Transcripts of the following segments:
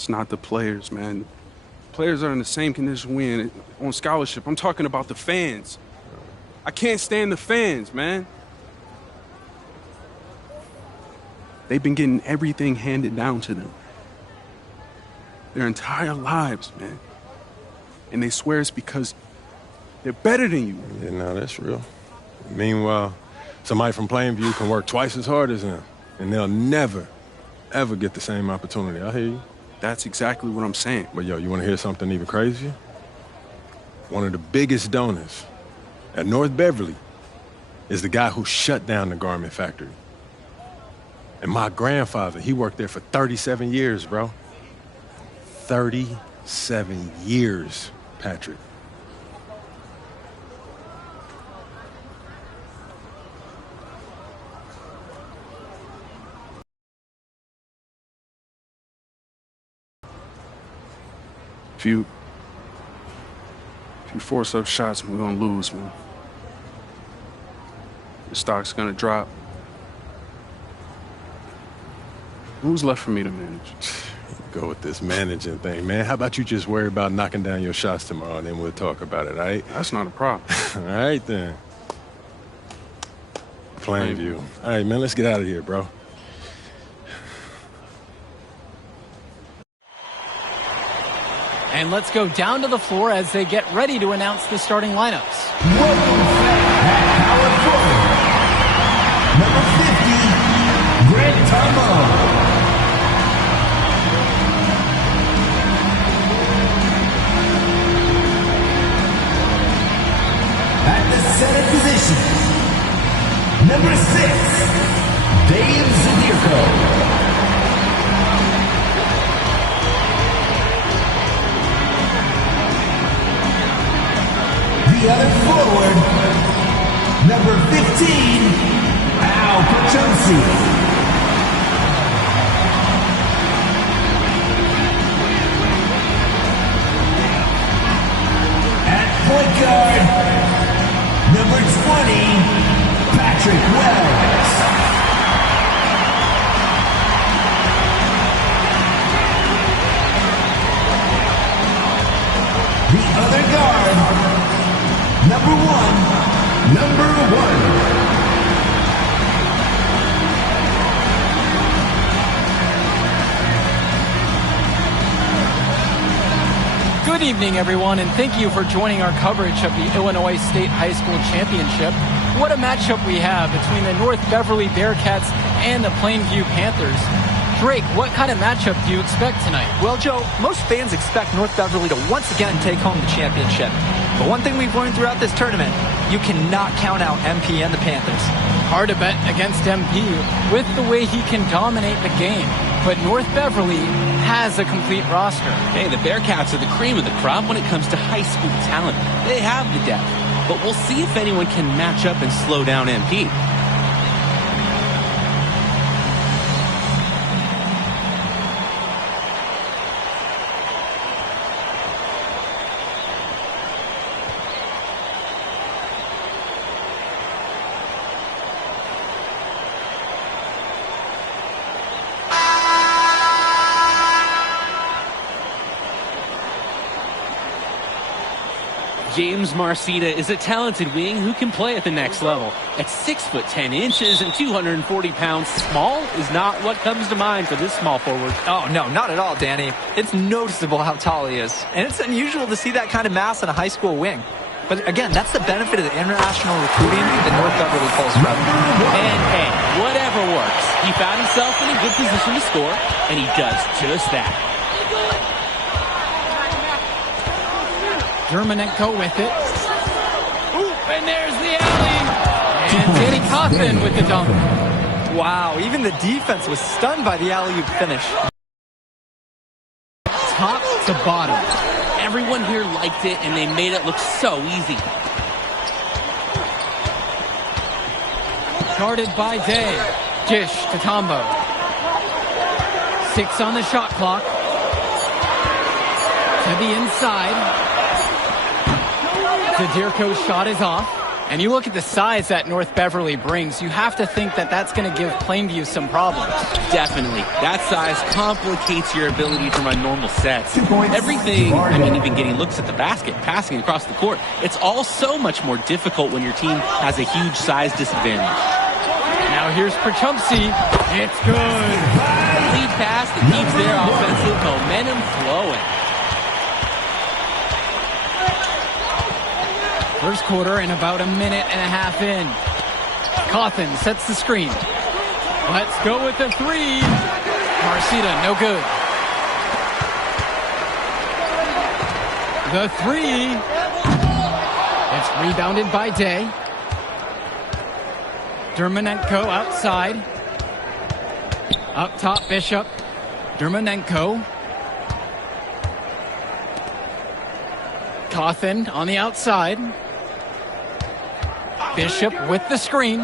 It's not the players, man. Players are in the same condition we in on scholarship. I'm talking about the fans. I can't stand the fans, man. They've been getting everything handed down to them their entire lives, man. And they swear it's because they're better than you. Yeah, no, that's real. Meanwhile, somebody from Plainview can work twice as hard as them, and they'll never, ever get the same opportunity. I hear you. That's exactly what I'm saying. But, yo, you want to hear something even crazier? One of the biggest donors at North Beverly is the guy who shut down the garment factory. And my grandfather, he worked there for 37 years, bro. 37 years, Patrick. If you force up shots, we're gonna lose, man. The stock's gonna drop. Who's left for me to manage? Go with this managing thing, man. How about you just worry about knocking down your shots tomorrow, and then we'll talk about it, all right? That's not a problem. All right, then. Plainview. All right, man, let's get out of here, bro. And let's go down to the floor as they get ready to announce the starting lineups. Howard Number 50, Greg Tombo. At the center position, number 6, Dave Zadirko. The other forward, number 15, Al Pachosi. At point guard, number 20, Patrick Wells. The other guard, number 1. Good evening, everyone, and thank you for joining our coverage of the Illinois State High School Championship. What a matchup we have between the North Beverly Bearcats and the Plainview Panthers. Drake, what kind of matchup do you expect tonight? Well, Joe, most fans expect North Beverly to once again take home the championship. But one thing we've learned throughout this tournament, you cannot count out MP and the Panthers. Hard to bet against MP with the way he can dominate the game. But North Beverly has a complete roster. Hey, the Bearcats are the cream of the crop when it comes to high school talent. They have the depth. But we'll see if anyone can match up and slow down MP. James Marcita is a talented wing who can play at the next level. At 6 foot 10 inches and 240 pounds, small is not what comes to mind for this small forward. Oh, no, not at all, Danny. It's noticeable how tall he is. And it's unusual to see that kind of mass in a high school wing. But again, that's the benefit of the international recruiting that North Beverly pulls from. And hey, whatever works. He found himself in a good position to score, and he does just that. Germanenko with it. Ooh, and there's the alley. And Danny Coffin with the dunk. Wow, even the defense was stunned by the alley-oop finish. Top to bottom. Everyone here liked it, and they made it look so easy. Guarded by Day. Dish to Tombo. 6 on the shot clock. To the inside. Zadirko's shot is off. And you look at the size that North Beverly brings, you have to think that that's going to give Plainview some problems. Definitely. That size complicates your ability to run normal sets. 2 points. Everything, even getting looks at the basket, passing across the court, it's all so much more difficult when your team has a huge size disadvantage. Now here's Perchumsey. It's good. Lead pass that keeps their offensive momentum flowing. First quarter and about a minute and a half in. Cawthon sets the screen. Let's go with the three. Marcita, no good. The three. It's rebounded by Day. Dermonenko outside. Up top, Bishop. Dermonenko. Cawthon on the outside. Bishop with the screen.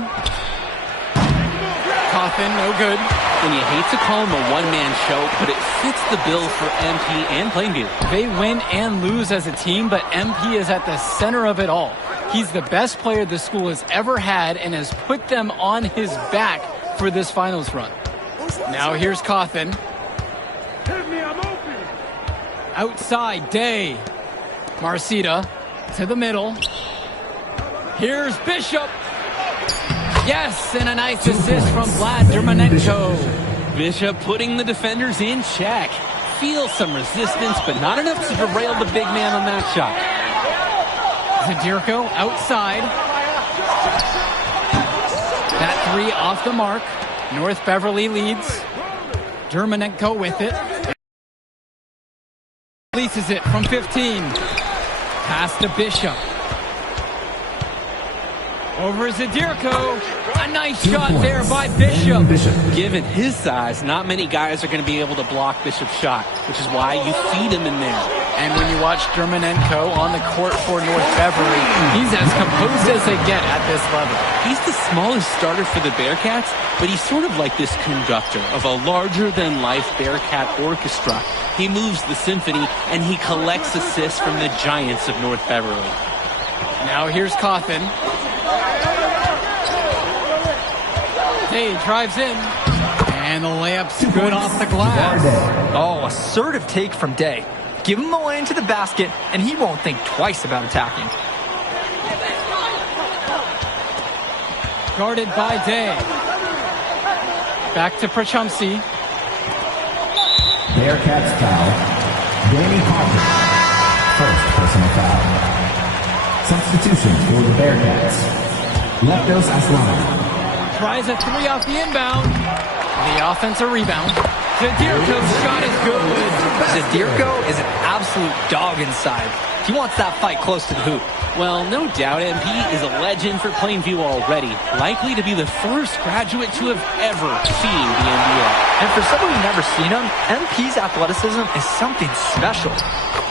Cawthon, no good. And you hate to call him a one-man show, but it fits the bill for MP and Plainview. They win and lose as a team, but MP is at the center of it all. He's the best player the school has ever had and has put them on his back for this finals run. Now here's Cawthon. Outside, Day. Marcita to the middle. Here's Bishop. Yes, and a nice assist from Vlad Dermonenko. Bishop putting the defenders in check. Feels some resistance, but not enough to derail the big man on that shot. Zadirko outside. That three off the mark. North Beverly leads. Dermonenko with it. Releases it from 15. Pass to Bishop. Over Zadirko. A nice shot there by Bishop. Given his size, not many guys are going to be able to block Bishop's shot, which is why you feed him in there. And when you watch Dermonenko on the court for North Beverly, he's as composed as they get at this level. He's the smallest starter for the Bearcats, but he's sort of like this conductor of a larger-than-life Bearcat orchestra. He moves the symphony, and he collects assists from the giants of North Beverly. Now here's Cawthon. Day drives in. And the layup's good off the glass. Oh, assertive take from Day. Give him the lane to the basket, and he won't think twice about attacking. Guarded by Day. Back to Perchumsey. Bearcats foul. Danny Parker. First personal foul. Substitution for the Bearcats. Leptos Aslan. Tries a three off the inbound. The offensive rebound. Zadirko's shot is good. Zadirko is an absolute dog inside. He wants that fight close to the hoop. Well, no doubt MP is a legend for Plainview already, likely to be the first graduate to have ever seen the NBA. And for someone who's never seen him, MP's athleticism is something special.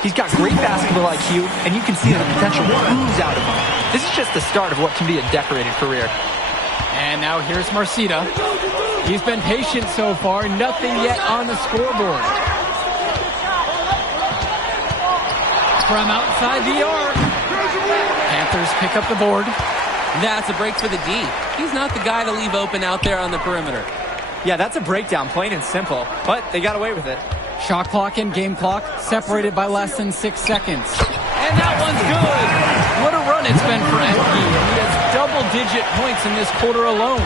He's got great basketball IQ, and you can see the potential ooze out of him. This is just the start of what can be a decorated career. And now here's Marcita. He's been patient so far, nothing yet on the scoreboard. From outside the arc. Panthers pick up the board. That's a break for the D. He's not the guy to leave open out there on the perimeter. Yeah, that's a breakdown, plain and simple, but they got away with it. Shot clock and game clock separated by less than 6 seconds. And that one's good. What a run it's been for MP. He has double-digit points in this quarter alone.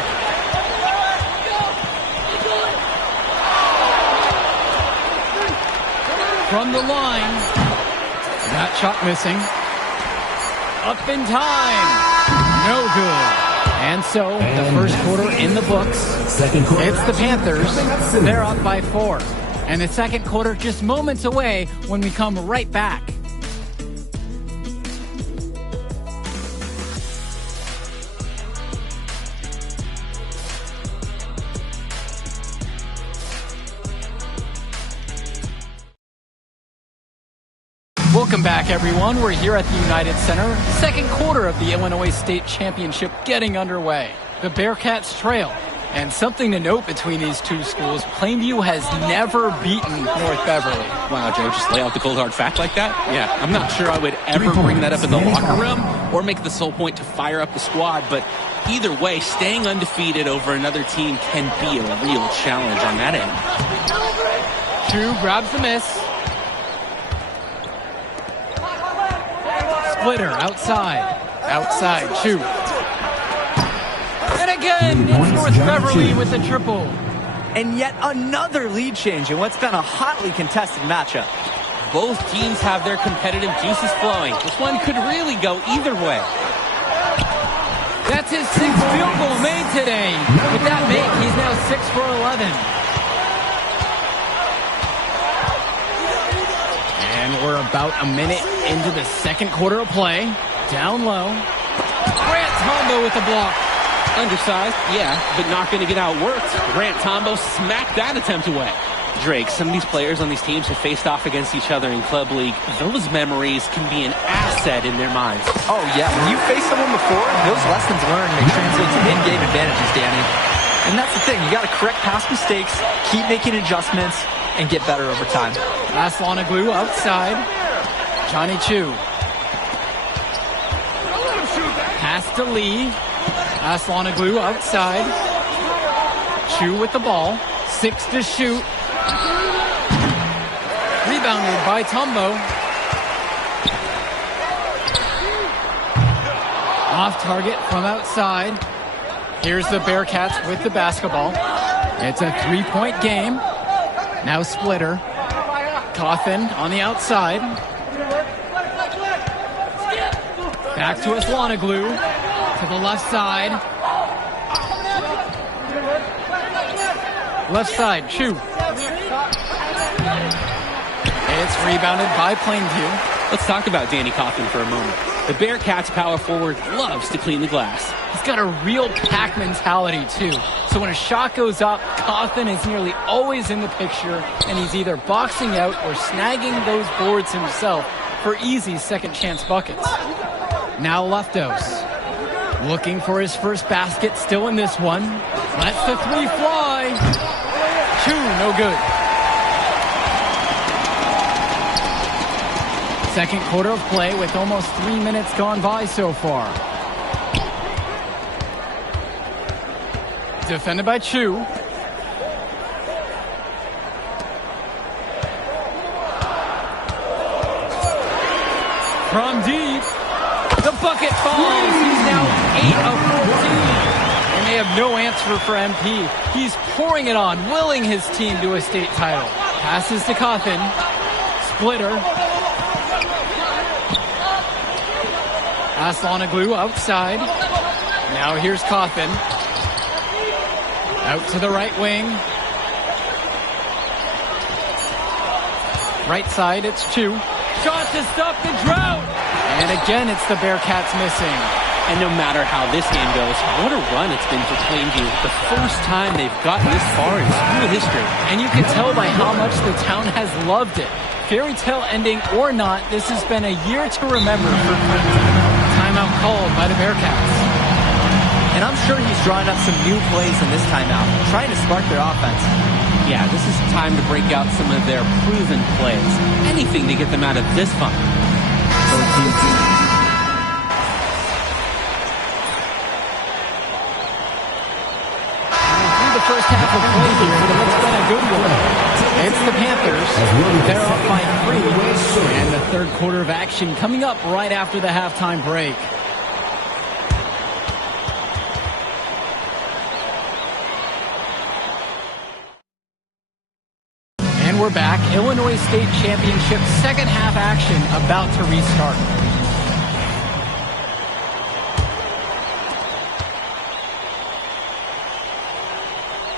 From the line. That shot missing. Up in time. No good. And so, the first quarter in the books. Second quarter. It's the Panthers. They're up by 4. And the second quarter just moments away when we come right back. Welcome back, everyone. We're here at the United Center. Second quarter of the Illinois State Championship getting underway. The Bearcats trail And something to note between these two schools, Plainview has never beaten North Beverly. Wow, Joe, just lay out the cold hard fact like that? Yeah, I'm not sure I would ever bring that up in the locker room or make the sole point to fire up the squad, but either way, staying undefeated over another team can be a real challenge on that end. Chu grabs the miss. Splitter outside. Outside, Chu. And again, it's North Beverly with a triple. And yet another lead change in what's been a hotly contested matchup. Both teams have their competitive juices flowing. This one could really go either way. That's his 6th field goal made today. With that make, he's now 6 for 11. And we're about a minute into the second quarter of play. Down low. Grant Tombo with the block. Undersized, yeah, but not going to get outworked. Grant Tombo smacked that attempt away. Drake, some of these players on these teams have faced off against each other in Club League. Those memories can be an asset in their minds. Oh, yeah. When you faced someone before, those lessons learned may translate to in-game advantages, Danny. And that's the thing. You got to correct past mistakes, keep making adjustments, and get better over time. Aslanoglu outside. Johnny Chu. Pass to Lee. Aslanoglu outside. Chu with the ball. 6 to shoot. Rebounded by Tombo. Off target from outside. Here's the Bearcats with the basketball. It's a 3-point game. Now Splitter. Cawthon on the outside. Back to Aslanoglu. To the left side. Left side, Chu. It's rebounded by Plainview. Let's talk about Danny Cawthon for a moment. The Bearcats power forward loves to clean the glass. He's got a real pack mentality, too. So when a shot goes up, Cawthon is nearly always in the picture, and he's either boxing out or snagging those boards himself for easy second chance buckets. Now Leftos. Looking for his first basket, still in this one. Lets the 3 fly. Chu, no good. Second quarter of play with almost 3 minutes gone by so far. Defended by Chu. From deep. The bucket falls. He's now 8 of 14. And they have no answer for MP. He's pouring it on, willing his team to a state title. Passes to Cawthon. Splitter. Aslanoglu outside. Now here's Cawthon. Out to the right wing. Right side, it's Chu. Shot to stop the drought. And again, it's the Bearcats missing. And no matter how this game goes, what a run it's been for Plainview. The first time they've gotten this far in school history. And you can tell by how much the town has loved it. Fairy tale ending or not, this has been a year to remember for Clinton. Timeout called by the Bearcats. And I'm sure he's drawing up some new plays in this timeout, trying to spark their offense. Yeah, this is time to break out some of their proven plays. Anything to get them out of this funk. Through the first half of play here, but it's been a good one. It's the Panthers. They're up by 3. And the third quarter of action coming up right after the halftime break. And we're back. Illinois State Championship second half action about to restart.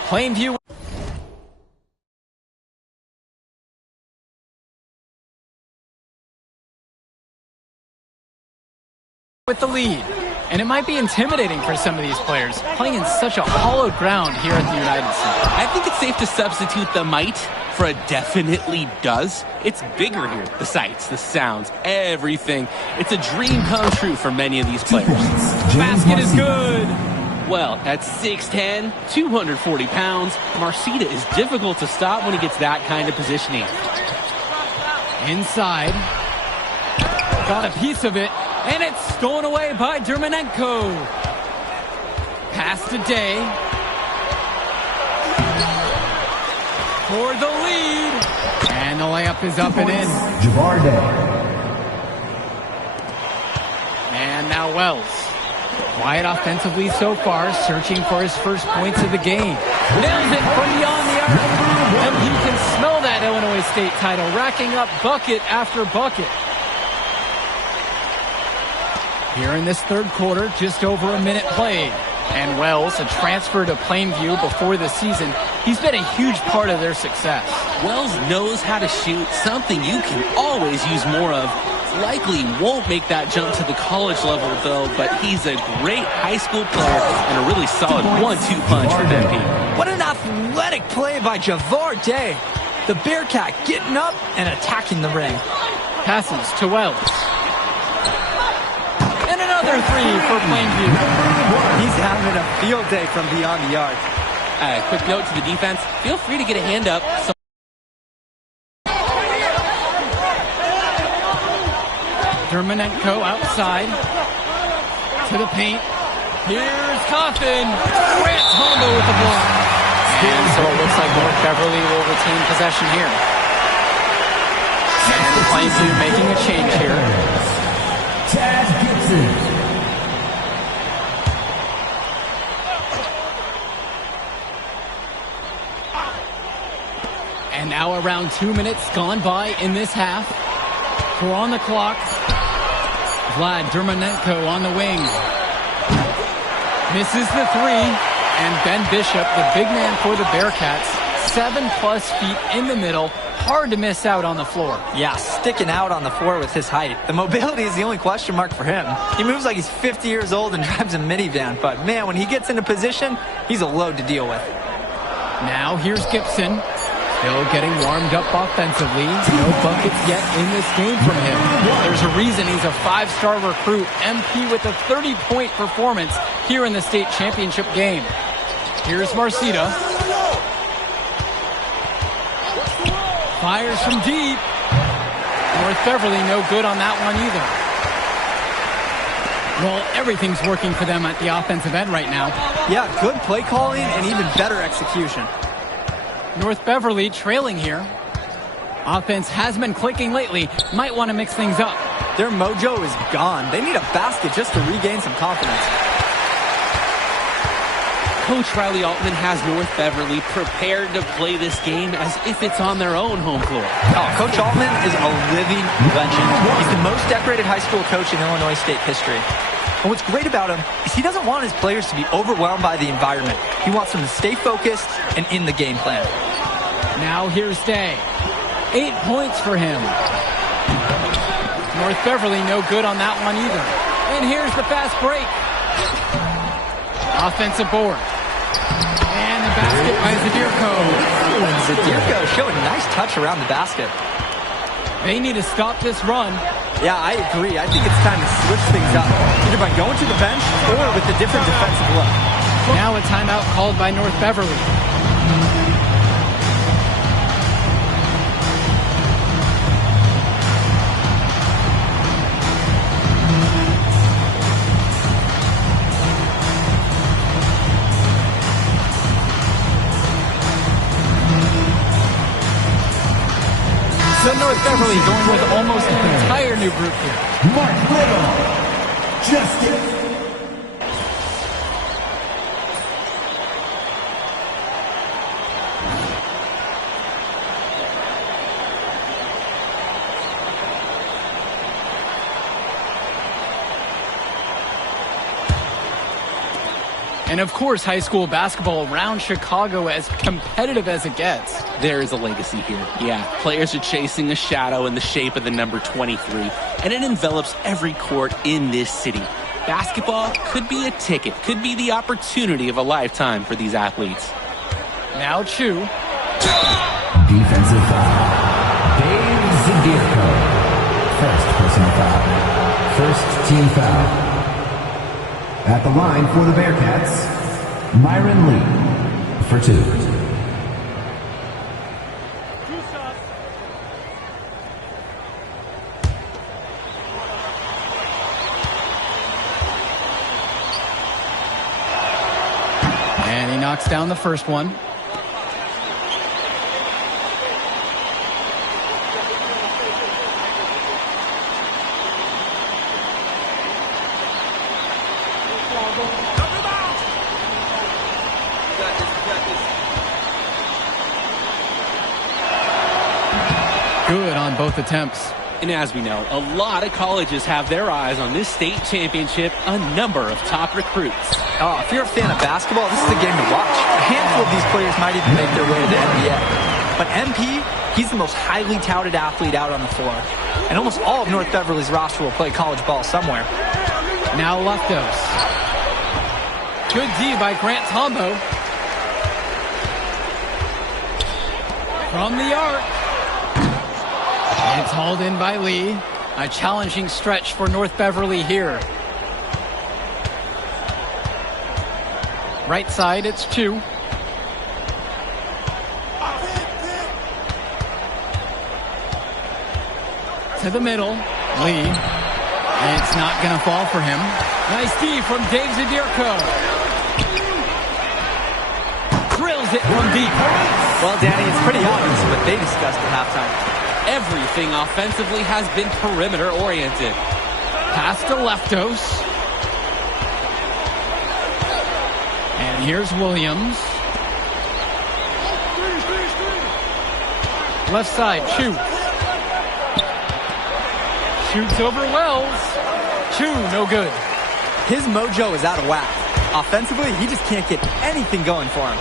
Plainview with the lead. And it might be intimidating for some of these players, playing in such a hollowed ground here at the United Center. I think it's safe to substitute the might for a definitely does. It's bigger here. The sights, the sounds, everything. It's a dream come true for many of these players. Basket is good. Well, at 6'10", 240 pounds, Marcita is difficult to stop when he gets that kind of positioning. Inside. Got a piece of it, and it's stolen away by Dermonenko. Pass to Day. For the lead. And the layup is up and in. Jabbar Day. And now Wells. Quiet offensively so far, searching for his first points of the game. Nails it from beyond the arc. And he can smell that Illinois State title, racking up bucket after bucket. Here in this third quarter, just over a minute played. And Wells, a transfer to Plainview before the season, he's been a huge part of their success. Wells knows how to shoot, something you can always use more of. Likely won't make that jump to the college level, though, but he's a great high school player and a really solid 1-2 punch for MP. What an athletic play by Jabbar Day. The Bearcat getting up and attacking the ring. Passes to Wells. And another three for Plainview. He's having a field day from beyond the arc. Quick note to the defense, feel free to get a hand up. Dermonenko outside to the paint. Here's Coffin. Grant Tombo with the block. And so it looks like North Beverly will retain possession here. And Plainview making a change here. Chad Gibson. And now around 2 minutes gone by in this half. We're on the clock. Vlad Dermonenko on the wing. Misses the three. And Ben Bishop, the big man for the Bearcats, 7+ feet in the middle. Hard to miss out on the floor. Yeah, sticking out on the floor with his height. The mobility is the only question mark for him. He moves like he's 50 years old and drives a minivan. But man, when he gets into position, he's a load to deal with. Now here's Gibson. Still getting warmed up offensively. No buckets yet in this game from him. There's a reason he's a 5-star recruit. MP with a 30-point performance here in the state championship game. Here's Marcita. Fires from deep. North Beverly no good on that one either. Well, everything's working for them at the offensive end right now. Yeah, good play calling and even better execution. North Beverly trailing here. Offense has been clicking lately. Might want to mix things up. Their mojo is gone. They need a basket just to regain some confidence. Coach Riley Altman has North Beverly prepared to play this game as if it's on their own home floor. Oh, Coach Altman is a living legend. He's the most decorated high school coach in Illinois State history. And what's great about him is he doesn't want his players to be overwhelmed by the environment. He wants them to stay focused and in the game plan. Now here's Day. 8 points for him. North Beverly no good on that one either. And here's the fast break. Offensive board. And the basket by Zadirko. Zadirko showing a nice touch around the basket. They need to stop this run. Yeah, I agree. I think it's time to switch things up, either by going to the bench or with a different defensive look. Now a timeout called by North Beverly. So North Beverly going with almost an entire new group here. Mark Little. Justice. And of course, high school basketball around Chicago as competitive as it gets. There is a legacy here. Yeah, players are chasing a shadow in the shape of the number 23, and it envelops every court in this city. Basketball could be a ticket, could be the opportunity of a lifetime for these athletes. Now Chu. Defensive foul. Dave Zadirko. First personal foul. First team foul. At the line for the Bearcats, Myron Lee for 2. And he knocks down the first one. Good on both attempts. And as we know, a lot of colleges have their eyes on this state championship, a number of top recruits. Oh, if you're a fan of basketball, this is the game to watch. A handful of these players might even make their way to the NBA. But MP, he's the most highly touted athlete out on the floor. And almost all of North Beverly's roster will play college ball somewhere. Now Leftos. Good D by Grant Tombo. From the arc. It's hauled in by Lee. A challenging stretch for North Beverly here. Right side, it's Chu. To the middle, Lee. And it's not going to fall for him. Nice D from Dave Zadirko. Drills it from deep. Well, Danny, it's pretty obvious what they discussed at halftime. Everything offensively has been perimeter-oriented. Pass to Leftos. And here's Williams. Left side, Chu. Shoots over Wells. Chu, no good. His mojo is out of whack. Offensively, he just can't get anything going for him.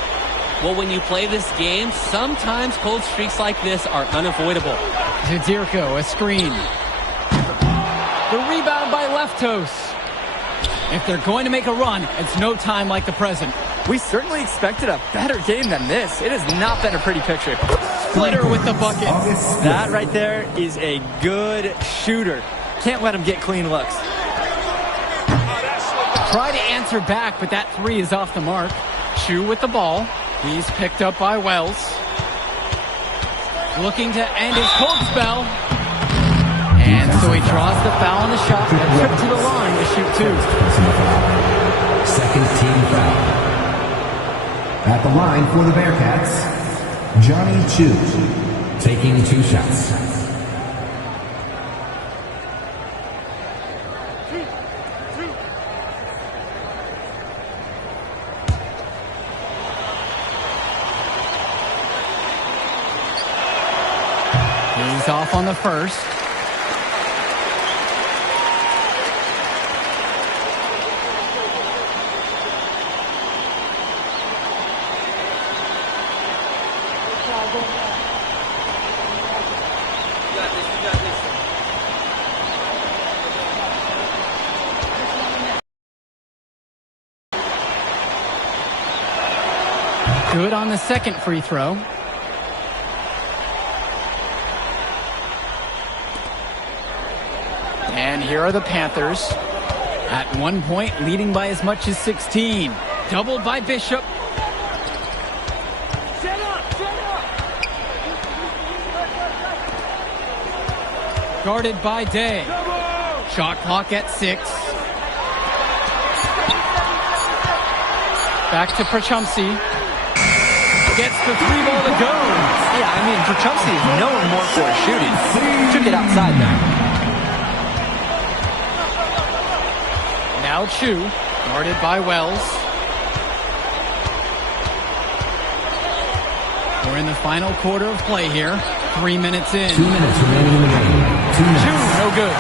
Well, when you play this game, sometimes cold streaks like this are unavoidable. Zadirko, a screen. The rebound by Leftos. If they're going to make a run, it's no time like the present. We certainly expected a better game than this. It has not been a pretty picture. Splitter with the bucket. That right there is a good shooter. Can't let him get clean looks. Try to answer back, but that three is off the mark. Chu with the ball. He's picked up by Wells. Looking to end his cold spell. And so he draws the foul on the shot. A trip to the line to shoot two. Second team foul. At the line for the Bearcats, Johnny Chu, taking 2 shots. He's off on the first. Good on the second free throw. And here are the Panthers. At one point, leading by as much as 16. Doubled by Bishop. Guarded by Day. Shot clock at 6. Back to Prachumsey. Gets the 3-ball to go. Yeah, I mean, Prachumsey is known more for his shooting. Took it outside there. Now Chu, guarded by Wells. We're in the final quarter of play here. 3 minutes in. 2 minutes remaining in the game. 2 minutes. Chu, no good.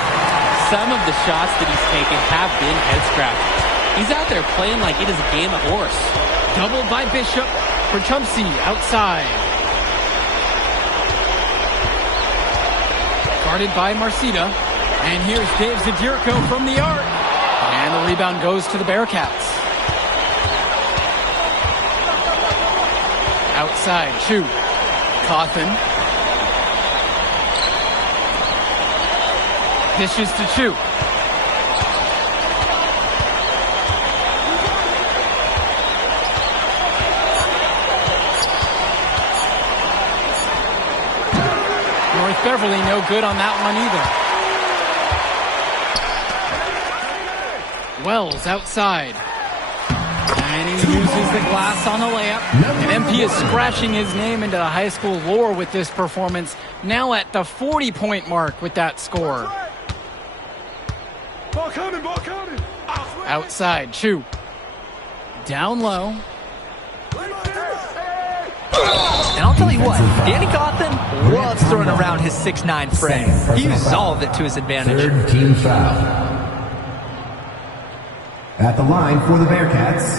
Some of the shots that he's taken have been head-scratchers. He's out there playing like it is a game of horse. Doubled by Bishop. Prachumsey outside. Guarded by Marcita. And here's Dave Zadirko from the arc. And the rebound goes to the Bearcats. Outside, Chu. Cawthon. Dishes to Chu. Beverly no good on that one either. Wells outside. And he uses the glass on the layup. And MP is scratching his name into the high school lore with this performance. Now at the 40-point mark with that score. Ball coming, ball coming. Outside, Chu. Down low. And I'll tell you what, Danny Cawthon loves throwing around his 6'9" frame. He uses all of it to his advantage. Third team foul. At the line for the Bearcats,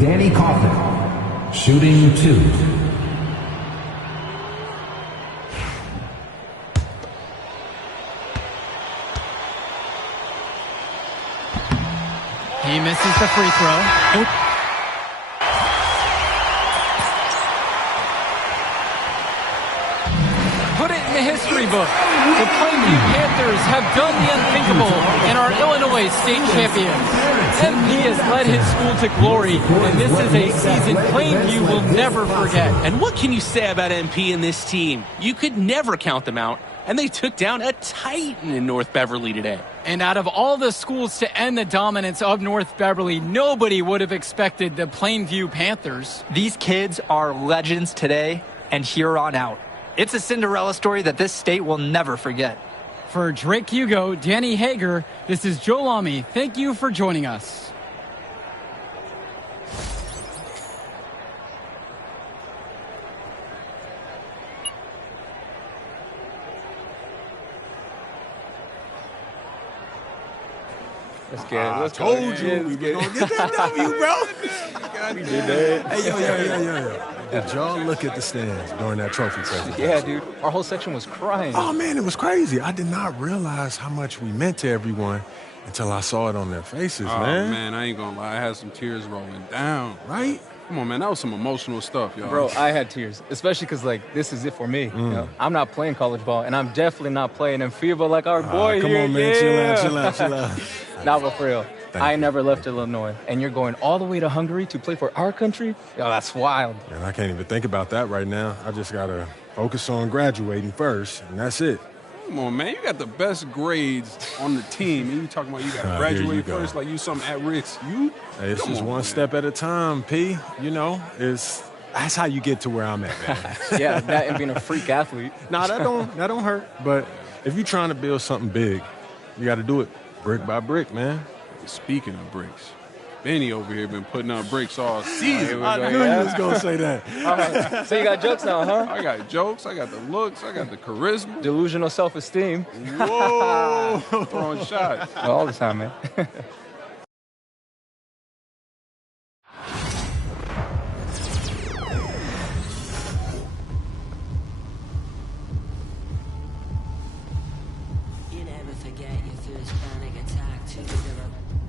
Danny Cawthon, shooting 2. He misses the free throw. Put it in the history book. The Plainview Panthers have done the unthinkable and are Illinois state champions. MP has led his school to glory, and this is a season Plainview will never forget. And what can you say about MP and this team? You could never count them out, and they took down a Titan in North Beverly today. And out of all the schools to end the dominance of North Beverly, nobody would have expected the Plainview Panthers. These kids are legends today and here on out. It's a Cinderella story that this state will never forget. For Drake Hugo, Danny Hager, this is Joe Lamy. Thank you for joining us. Let's get it. Let's Told you we were gonna get that W, bro. We did that. Hey, yo. Did y'all look at the stands during that trophy presentation? Yeah, dude. Our whole section was crying. Oh, man, it was crazy. I did not realize how much we meant to everyone until I saw it on their faces, Oh, man. man, I ain't gonna lie. I had some tears rolling down. Right? Come on, man. That was some emotional stuff, y'all. Bro, I had tears, especially because, like, this is it for me. You know? I'm not playing college ball, and I'm definitely not playing in FIBA like our boy come here. on, man. Yeah. Chill out. Nah, but for real, Thank I you. never left Illinois, and you're going all the way to Hungary to play for our country? Yo, that's wild. And I can't even think about that right now. I just got to focus on graduating first, and that's it. Come on, man. You got the best grades on the team, and you talking about you got to Here graduate you go. first like you something at risk. You? Hey, it's Come just on, one man. step at a time, P. You know, that's how you get to where I'm at, man. Yeah, that and being a freak athlete. Nah, that don't hurt. But if you're trying to build something big, you got to do it brick by brick, man. Speaking of bricks, Benny over here been putting up bricks all season. I knew you was gonna say that. All right, so you got jokes now, huh? I got jokes. I got the looks. I got the charisma. Delusional self-esteem. Whoa, throwing shots. All the time, man. You never forget your first panic attack. Too good of a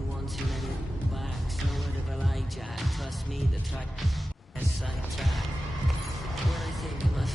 one too many backs. No word of a like Jack. Trust me, the track is sidetracked. When I think of my